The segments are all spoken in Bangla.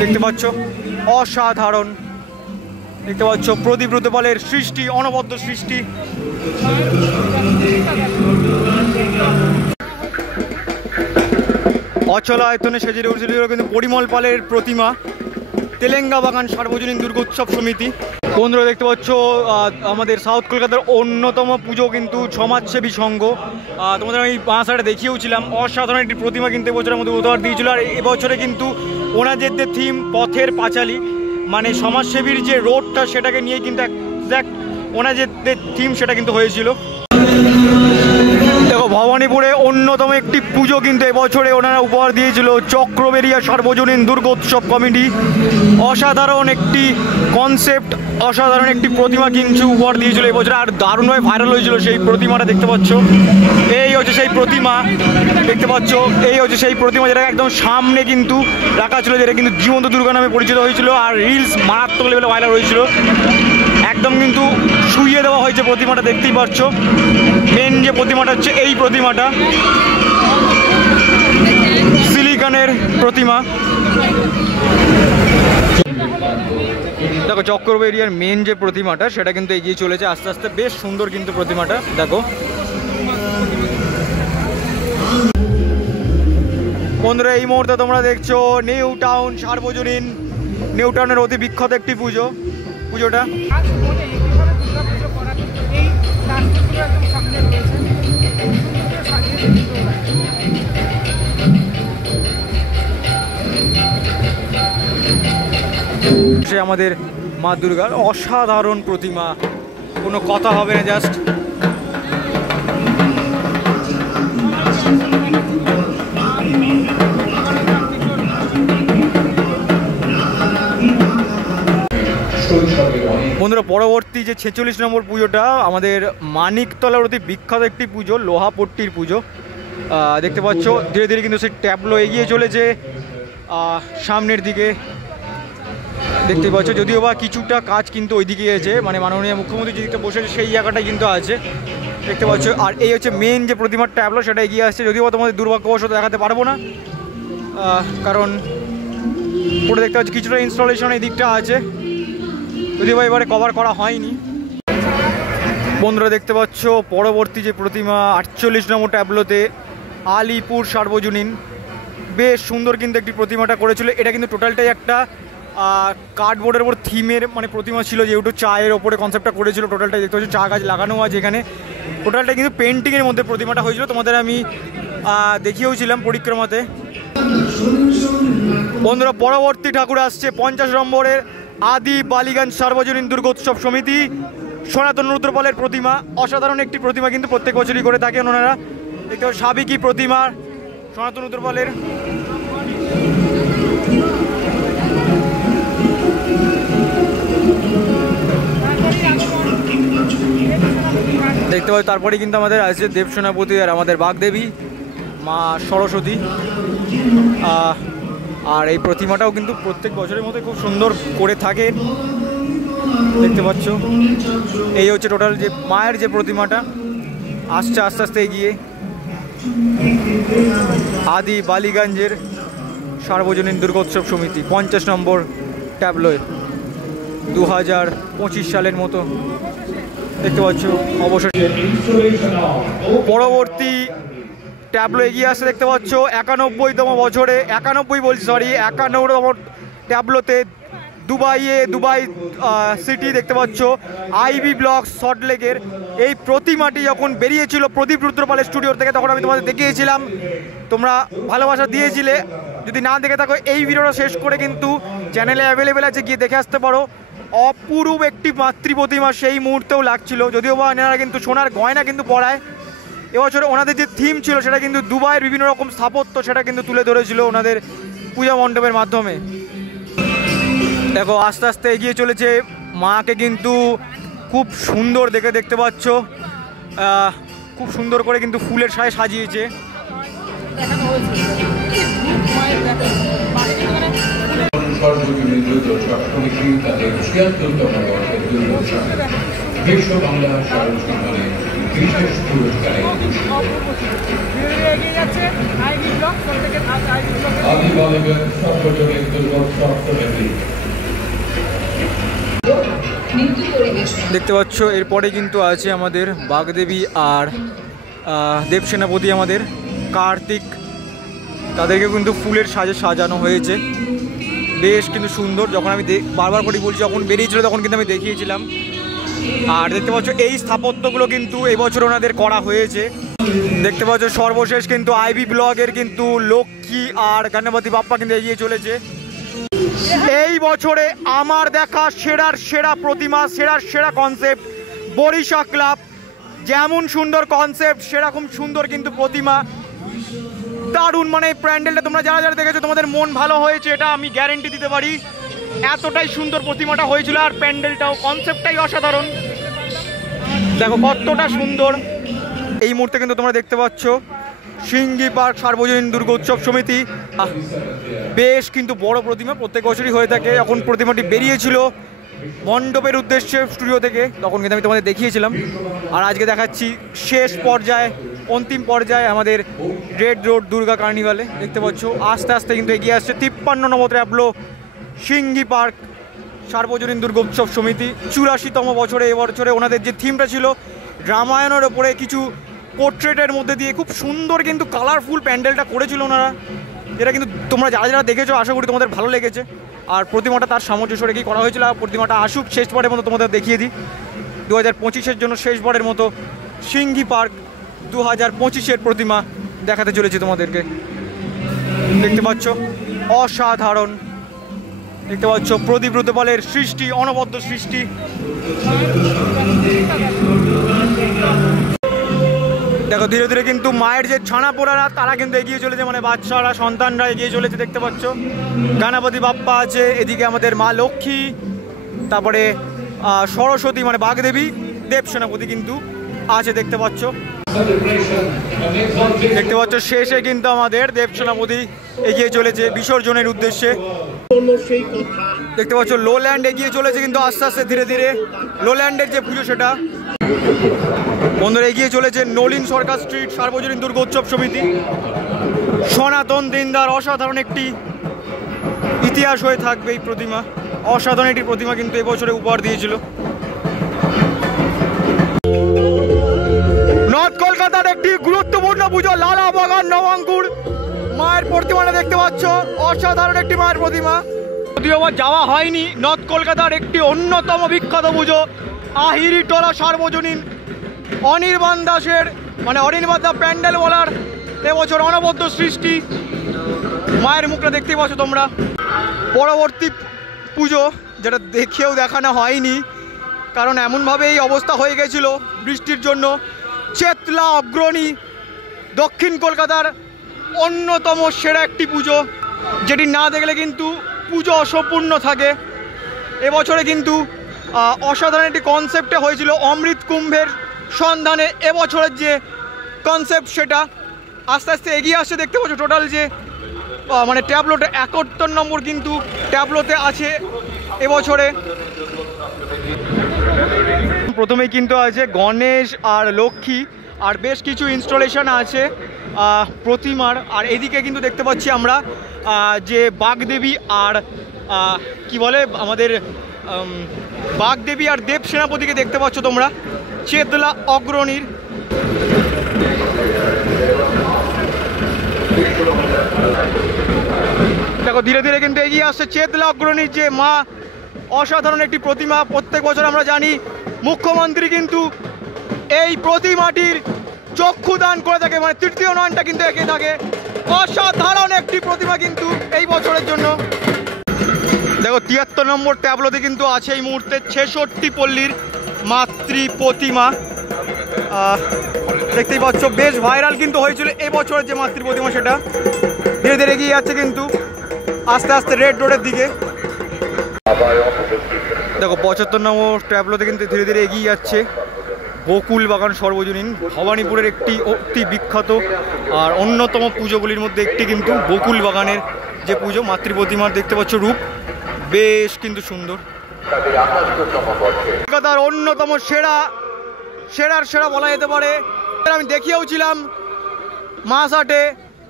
দেখতে পাচ্ছ অসাধারণ, দেখতে পাচ্ছ প্রদীপ রুদ্রপালের সৃষ্টি, অনবদ্য সৃষ্টি। অচল আয়তনে সেজে উঠেছিল কিন্তু পরিমল পালের প্রতিমা, তেলেঙ্গা বাগান সার্বজনীন দুর্গোৎসব সমিতি। বন্ধুরা দেখতে পাচ্ছ আমাদের সাউথ কলকাতার অন্যতম পুজো কিন্তু সমাজসেবী সংঘ। তোমাদের আমি বাঁশাটা দেখিয়েওছিলাম, অসাধারণ একটি প্রতিমা কিন্তু এবছরের মধ্যে উপহার দিয়েছিল। আর এবছরে কিন্তু ওনাদের যে থিম পথের পাঁচালী, মানে সমাজসেবীর যে রোডটা সেটাকে নিয়ে কিন্তু এক্স্যাক্ট ওনাদের থিম সেটা কিন্তু হয়েছিল। দেখো ভবানীপুরে অন্যতম একটি পুজো কিন্তু এবছরে ওনারা উপহার দিয়েছিল চক্রবেরিয়া সার্বজনীন দুর্গোৎসব কমিটি। অসাধারণ একটি কনসেপ্ট, অসাধারণ একটি প্রতিমা কিন্তু উপহার দিয়েছিল এবছরে, আর দারুণভাবে ভাইরাল হয়েছিল সেই প্রতিমাটা। দেখতে পাচ্ছ এই হচ্ছে সেই প্রতিমা, দেখতে পাচ্ছ এই হচ্ছে সেই প্রতিমা যেটা একদম সামনে কিন্তু রাখা ছিল, যেটা কিন্তু জীবন্ত দুর্গা নামে পরিচিত হয়েছিল আর রিলস মারাত্মক লেভেলে ভাইরাল হয়েছিল। একদম কিন্তু শুইয়ে দেওয়া হয়েছে প্রতিমাটা, দেখতেই পাচ্ছ। মেন যে প্রতিমাটা হচ্ছে এই প্রতিমাটা, সিলিকনের প্রতিমা। দেখো চক্রবেরিয়ার মেন যে প্রতিমাটা সেটা কিন্তু এগিয়ে চলেছে আস্তে আস্তে, বেশ সুন্দর কিন্তু প্রতিমাটা। দেখো বন্ধুরা এই মুহূর্তে তোমরা দেখছো নিউ টাউন সার্বজনীন, নিউ টাউনের অতি বিখ্যাত একটি পুজোটা। সে আমাদের মা দুর্গার অসাধারণ প্রতিমা, কোনো কথা হবে না, জাস্ট বন্ধুরা পরবর্তী যে 46 নম্বর পুজোটা আমাদের মানিকতলার অতি বিখ্যাত একটি পুজো, লোহাপট্টির পুজো। দেখতে পাচ্ছ ধীরে ধীরে কিন্তু সেই ট্যাবলো এগিয়ে চলেছে সামনের দিকে, দেখতে পাচ্ছ। যদিও বা কিছুটা কাজ কিন্তু ওইদিকে আছে, মানে মাননীয় মুখ্যমন্ত্রী যেদিকটা বসেছে সেই জায়গাটাই কিন্তু আছে, দেখতে পাচ্ছ। আর এই হচ্ছে মেন যে প্রতিমার ট্যাবলো সেটা এগিয়ে আসছে, যদিও বা তোমাদের দুর্ভাগ্যবশত দেখাতে পারবো না, কারণ পুরো দেখতে পাচ্ছি কিছুটা ইনস্টলেশন এই দিকটা আছে, যদিও বা এবারে কভার করা হয়নি। বন্ধুরা দেখতে পাচ্ছ পরবর্তী যে প্রতিমা 48 নম্বর ট্যাবলোতে আলিপুর সার্বজনীন, বেশ সুন্দর কিন্তু একটি প্রতিমাটা করেছিল। এটা কিন্তু টোটালটাই একটা কার্ডবোর্ডের ওপর থিমের মানে প্রতিমা ছিল, যেহেতু চায়ের ওপরে কনসেপ্টটা করেছিল। টোটালটাই দেখতে পাচ্ছি চা গাছ লাগানো আছে এখানে, টোটালটা কিন্তু পেন্টিংয়ের মধ্যে প্রতিমাটা হয়েছিল, তোমাদের আমি দেখিয়েওছিলাম পরিক্রমাতে। বন্ধুরা পরবর্তী ঠাকুর আসছে 50 নম্বরের আদি বালিগঞ্জ সার্বজনীন দুর্গোৎসব সমিতি, সনাতন রুদ্রপালের প্রতিমা। অসাধারণ একটি প্রতিমা কিন্তু প্রত্যেক বছরই করে থাকেন ওনারা। দেখতে পাচ্ছি সাবেকি প্রতিমা সনাতন রুদ্রপালের। দেখতে পাচ্ছি তারপরে কিন্তু আমাদের আসছে দেবসেনাপতি আর আমাদের বাগদেবী মা সরস্বতী। আর এই প্রতিমাটাও কিন্তু প্রত্যেক বছরের মতো খুব সুন্দর করে থাকে, দেখতে পাচ্ছ। এই হচ্ছে টোটাল যে মায়ের যে প্রতিমাটা আসছে আস্তে আস্তে এগিয়ে আদি বালিগঞ্জের সার্বজনীন দুর্গোৎসব সমিতি 50 নম্বর ট্যাবলোয় 2025 সালের মতো, দেখতে পাচ্ছ। অবশ্যই পরবর্তী ট্যাবলো এগিয়ে আসতে দেখতে পাচ্ছ 91তম বছরে, 91তম ট্যাবলোতে দুবাই সিটি দেখতে পাচ্ছ আইবি ব্লক সল্টলেকের এই প্রতিমাটি যখন বেরিয়েছিল প্রদীপ রুদ্রপালের স্টুডিও থেকে, তখন আমি তোমাদের দেখিয়েছিলাম, তোমরা ভালোবাসা দিয়েছিলে। যদি না দেখে থাকো এই ভিডিওটা শেষ করে কিন্তু চ্যানেলে অ্যাভেলেবেল আছে, গিয়ে দেখে আসতে পারো। অপূর্ব একটি মাতৃ প্রতিমা সেই মুহূর্তেও লাগছিল, যদিও বা এনারা কিন্তু সোনার গয়না কিন্তু পরায়। এবছর ওনাদের যে থিম ছিল সেটা কিন্তু দুবাইয়ের বিভিন্ন রকম স্থাপত্য সেটা কিন্তু তুলে ধরেছিল ওনাদের পূজা মণ্ডপের মাধ্যমে। দেখো আস্তে আস্তে এগিয়ে চলেছে, মাকে কিন্তু খুব সুন্দর দেখতে পাচ্ছ, খুব সুন্দর করে কিন্তু ফুলের সাথে সাজিয়েছে। বিশ্ব বাংলা এগিয়ে যাচ্ছে আইভি ব্লক প্রত্যেকের আইভি ব্লকে আদিবাসীদের সর্বজনীন দুর্গোৎসব সমিতি। দেখতে পাচ্ছ এরপরে কিন্তু আছে আমাদের বাগদেবী আর দেব সেনাপতি আমাদের কার্তিক, তাদেরকে কিন্তু ফুলের সাজে সাজানো হয়েছে, বেশ কিন্তু সুন্দর। যখন আমি বারবার করে বলছি, যখন বেরিয়েছিল তখন কিন্তু আমি দেখিয়েছিলাম। আর দেখতে পাচ্ছ এই স্থাপত্যগুলো কিন্তু এবছর ওনাদের করা হয়েছে। দেখতে পাচ্ছ সর্বশেষ কিন্তু আইভি ব্লগের কিন্তু লক্ষ্মী আর গণপতি বাপ্পা কিন্তু এগিয়ে চলেছে। এই বছরে আমার দেখা সেরার সেরা প্রতিমা, সেরার সেরা কনসেপ্ট বরিশা ক্লাব। যেমন সুন্দর কনসেপ্ট সেরকম সুন্দর কিন্তু প্রতিমা, দারুণ। মানে এই প্যান্ডেলটা তোমরা যারা যারা দেখেছো তোমাদের মন ভালো হয়েছে, এটা আমি গ্যারেন্টি দিতে পারি। এতটাই সুন্দর প্রতিমাটা হয়েছিল, আর প্যান্ডেলটাও কনসেপ্টটাই অসাধারণ। দেখো কতটা সুন্দর। এই মুহূর্তে কিন্তু তোমরা দেখতে পাচ্ছ সিঙ্গি পার্ক সার্বজনীন দুর্গোৎসব সমিতি, বেশ কিন্তু বড় প্রতিমা, প্রত্যেক বছরই হয়ে থাকে। যখন প্রতিমাটি বেরিয়েছিল মণ্ডপের উদ্দেশ্যে স্টুডিও থেকে, তখন কিন্তু আমি তোমাদের দেখিয়েছিলাম। আর আজকে দেখাচ্ছি শেষ পর্যায়ে, অন্তিম পর্যায়ে আমাদের রেড রোড দুর্গা কার্নিভালে। দেখতে পাচ্ছ আস্তে আস্তে কিন্তু এগিয়ে আসছে 53নম ট্যাবলো সিঙ্গি পার্ক সার্বজনীন দুর্গোৎসব সমিতি 84তম বছরে। এবছরে ওনাদের যে থিমটা ছিল রামায়ণের ওপরে কিছু পোর্ট্রেটের মধ্যে দিয়ে খুব সুন্দর কিন্তু কালারফুল প্যান্ডেলটা করেছিল ওনারা। এটা কিন্তু তোমরা যারা যারা দেখেছো আশা করি তোমাদের ভালো লেগেছে। আর প্রতিমাটা তার সামঞ্জস্য রেখেই করা হয়েছিল। আর প্রতিমাটা আসুক শেষবারের মতো তোমাদের দেখিয়ে দিই। 2025-এর জন্য শেষবারের মতো সিঙ্গি পার্ক 2025-এর প্রতিমা দেখাতে চলেছি তোমাদেরকে। দেখতে পাচ্ছ অসাধারণ, দেখতে পাচ্ছ প্রদীপ রুদ্রপালের সৃষ্টি, অনবদ্য সৃষ্টি। দেখো ধীরে ধীরে কিন্তু মায়ের যে ছানা পোড়ারা তারা কিন্তু এগিয়ে চলেছে, মানে বাচ্চারা সন্তানরা এগিয়ে চলেছে। দেখতে পাচ্ছ গণপতি বাপ্পা আছে, এদিকে আমাদের মা লক্ষ্মী, তারপরে সরস্বতী মানে বাগদেবী, দেব সেনাপতি কিন্তু আছে। দেখতে পাচ্ছ শেষে কিন্তু আমাদের দেব সেনাপতি এগিয়ে চলেছে বিসর্জনের উদ্দেশ্যে। দেখতে পাচ্ছ লোল্যান্ড এগিয়ে চলেছে কিন্তু আস্তে আস্তে ধীরে ধীরে। লোল্যান্ডের যে পুজো সেটা বন্ধুরা এগিয়ে চলেছে নলিন সরকার স্ট্রিট সার্বজনীন দুর্গোৎসব সমিতি। সনাতন দিনদার অসাধারণ একটি ইতিহাস হয়ে থাকবে এই প্রতিমা। অসাধারণ একটি প্রতিমা কিন্তু এবছরে উপহার দিয়েছিল। নর্থ কলকাতার একটি গুরুত্বপূর্ণ পুজো লালা বাগান নবাঙ্কুর মায়ের প্রতিমাটা দেখতে পাচ্ছ, অসাধারণ একটি মায়ের প্রতিমা। যদিও আবার যাওয়া হয়নি, নর্থ কলকাতার একটি অন্যতম বিখ্যাত পুজো আহিরিটোলা সার্বজনীন অনির্বাণ দাসের মানে অনির্বাণ দা প্যান্ডেল বলার এবছর অনবদ্য সৃষ্টি। মায়ের মুখটা দেখতেই পাচ্ছ তোমরা। পরবর্তী পুজো যেটা দেখেও দেখানো হয়নি, কারণ এমনভাবে এই অবস্থা হয়ে গেছিল বৃষ্টির জন্য, চেতলা অগ্রণী দক্ষিণ কলকাতার অন্যতম সেরা একটি পুজো, যেটি না দেখলে কিন্তু পুজো অসম্পূর্ণ থাকে। এবছরে কিন্তু অসাধারণ একটি কনসেপ্টে হয়েছিল অমৃত কুম্ভের সন্ধানে। এবছরের যে কনসেপ্ট সেটা আস্তে আস্তে এগিয়ে আসছে। দেখতে পাচ্ছ টোটাল যে মানে ট্যাবলোতে 71 নম্বর কিন্তু ট্যাবলোতে আছে এবছরে। প্রথমেই কিন্তু আছে গণেশ আর লক্ষ্মী, আর বেশ কিছু ইনস্টলেশন আছে প্রতিমার। আর এদিকে কিন্তু দেখতে পাচ্ছি আমরা যে বাগদেবী আর কি বলে আমাদের বাগদেবী আর দেব সেনাপতিকে দেখতে পাচ্ছ তোমরা চেতলা অগ্রণীর। দেখো ধীরে ধীরে কিন্তু এগিয়ে আসছে চেতলা অগ্রণীর যে মা, অসাধারণ একটি প্রতিমা। প্রত্যেক বছর আমরা জানি মুখ্যমন্ত্রী কিন্তু এই প্রতিমাটির চক্ষুদান করে থাকে, মানে তৃতীয় নয়নটা কিন্তু এঁকে থাকে। অসাধারণ একটি প্রতিমা কিন্তু এই বছরের জন্য। দেখো 73 নম্বর ট্যাবলোতে কিন্তু আছে এই মুহূর্তে 66 পল্লীর মাতৃ প্রতিমা। দেখতেই পাচ্ছ বেশ ভাইরাল কিন্তু হয়েছিল এবছরের যে মাতৃ প্রতিমা, সেটা ধীরে ধীরে এগিয়ে যাচ্ছে কিন্তু আস্তে আস্তে রেড রোডের দিকে। দেখো 75 নম্বর ট্যাবলোতে কিন্তু ধীরে ধীরে এগিয়ে যাচ্ছে বকুল বাগান সর্বজনীন, ভবানীপুরের একটি অতি বিখ্যাত আর অন্যতম পুজোগুলির মধ্যে একটি কিন্তু বকুল বাগানের যে পুজো। মাতৃ প্রতিমার দেখতে পাচ্ছ রূপ বেশ কিন্তু সুন্দর। কলকাতার অন্যতম সেরা সেরার সেরা বলা যেতে পারে। আমি দেখিয়েও ছিলাম মাসাটে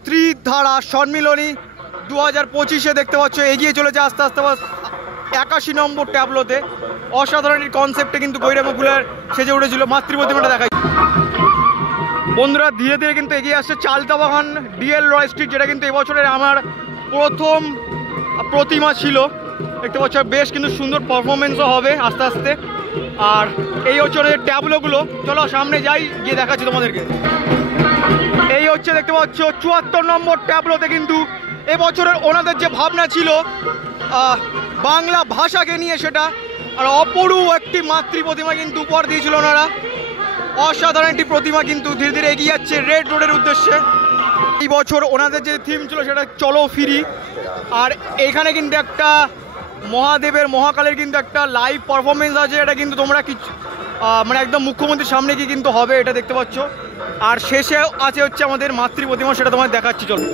ত্রিধারা সম্মিলনী 2025-এ দেখতে পাচ্ছ এগিয়ে চলেছে আস্তে আস্তে 81 নম্বর ট্যাবলোতে। অসাধারণ কনসেপ্টে কিন্তু গৈরামগুলার সেজে উঠেছিল। মাতৃপ্রতিমাটা দেখাই বন্ধুরা, ধীরে ধীরে কিন্তু এগিয়ে আসছে চালতাবাগান ডিএল রয় স্ট্রিট, যেটা কিন্তু এবছরের আমার প্রথম প্রতিমা ছিল। দেখতে পাচ্ছ বেশ কিন্তু সুন্দর পারফরমেন্সও হবে আস্তে আস্তে। আর এই হচ্ছে ওদের ট্যাবলোগুলো, চলো সামনে যাই, গিয়ে দেখাচ্ছি তোমাদেরকে। এই হচ্ছে দেখতে পাচ্ছ 74 নম্বর ট্যাবলোতে কিন্তু এবছরের ওনাদের যে ভাবনা ছিল বাংলা ভাষাকে নিয়ে, সেটা আর অপরূপ একটি মাতৃ প্রতিমা কিন্তু উপহার দিয়েছিল ওনারা। অসাধারণ একটি প্রতিমা কিন্তু ধীরে ধীরে এগিয়ে যাচ্ছে রেড রোডের উদ্দেশ্যে। এই বছর ওনাদের যে থিম ছিল সেটা চলো ফিরি। আর এখানে কিন্তু একটা মহাদেবের মহাকালের কিন্তু একটা লাইভ পারফরমেন্স আছে, এটা কিন্তু তোমরা কিছু মানে একদম মুখ্যমন্ত্রীর সামনে গিয়ে কিন্তু হবে, এটা দেখতে পাচ্ছ। আর শেষে আছে হচ্ছে আমাদের মাতৃ প্রতিমা, সেটা তোমায় দেখাচ্ছি চলো।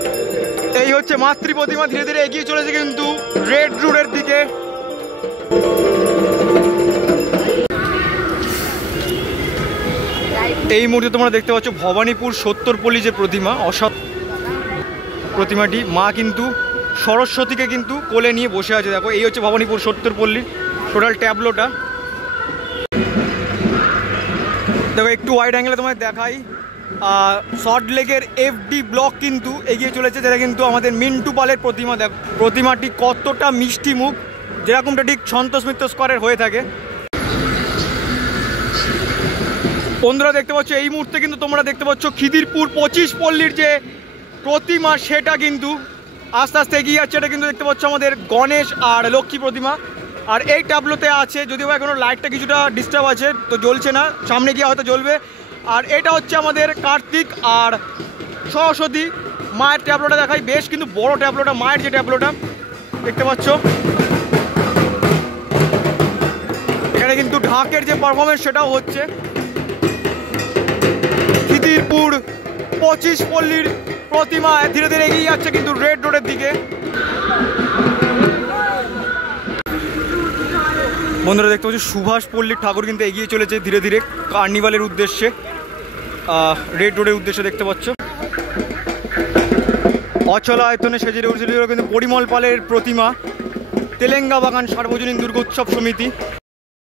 এই হচ্ছে মাতৃ প্রতিমা ধীরে ধীরে এগিয়ে চলেছে কিন্তু রেড রোডের দিকে। এই মুহূর্তে তোমরা দেখতে পাচ্ছ ভবানীপুর সত্তরপল্লী যে প্রতিমা, প্রতিমাটি মা কিন্তু সরস্বতীকে কিন্তু কোলে নিয়ে বসে আছে। দেখো এই হচ্ছে ভবানীপুর সত্তরপল্লী টোটাল ট্যাবলোটা। দেখো একটু ওয়াইড অ্যাঙ্গেলে তোমায় দেখাই, সল্ট লেকের এফডি ব্লক কিন্তু এগিয়ে চলেছে, যেটা কিন্তু আমাদের মিন্টু পালের প্রতিমা। দেখো প্রতিমাটি কতটা মিষ্টি মুখ, যেরকমটা ঠিক সন্তোষ মিত্র স্কোয়ারের হয়ে থাকে। বন্ধুরা দেখতে পাচ্ছ এই মুহূর্তে কিন্তু তোমরা দেখতে পাচ্ছ খিদিরপুর 25 পল্লীর যে প্রতিমা, সেটা কিন্তু আস্তে আস্তে এগিয়ে যাচ্ছে। এটা কিন্তু দেখতে পাচ্ছ আমাদের গণেশ আর লক্ষ্মী প্রতিমা। আর এই ট্যাবলোতে আছে, যদিও এখনও লাইটটা কিছুটা ডিস্টার্ব আছে তো জ্বলছে না, সামনে গিয়ে হয়তো জ্বলবে। আর এটা হচ্ছে আমাদের কার্তিক আর সরস্বতী মায়ের ট্যাবলোটা দেখাই, বেশ কিন্তু বড় ট্যাবলোটা, মায়ের যে ট্যাবলোটা দেখতে পাচ্ছ। এখানে কিন্তু ঢাকের যে পারফরমেন্স সেটাও হচ্ছে। খিদিরপুর 25 পল্লীর প্রতিমা ধীরে ধীরে এগিয়ে যাচ্ছে কিন্তু রেড রোডের দিকে। বন্ধুরা দেখতে পাচ্ছি সুভাষ পল্লীর ঠাকুর কিন্তু এগিয়ে চলেছে ধীরে ধীরে কার্নিভালের উদ্দেশ্যে, রেড রোডের উদ্দেশ্যে দেখতে পাচ্ছ। অচলা আয়তনে সেজে উঠেছিল কিন্তু পরিমল পালের প্রতিমা, তেলেঙ্গা বাগান সার্বজনীন দুর্গোৎসব সমিতি।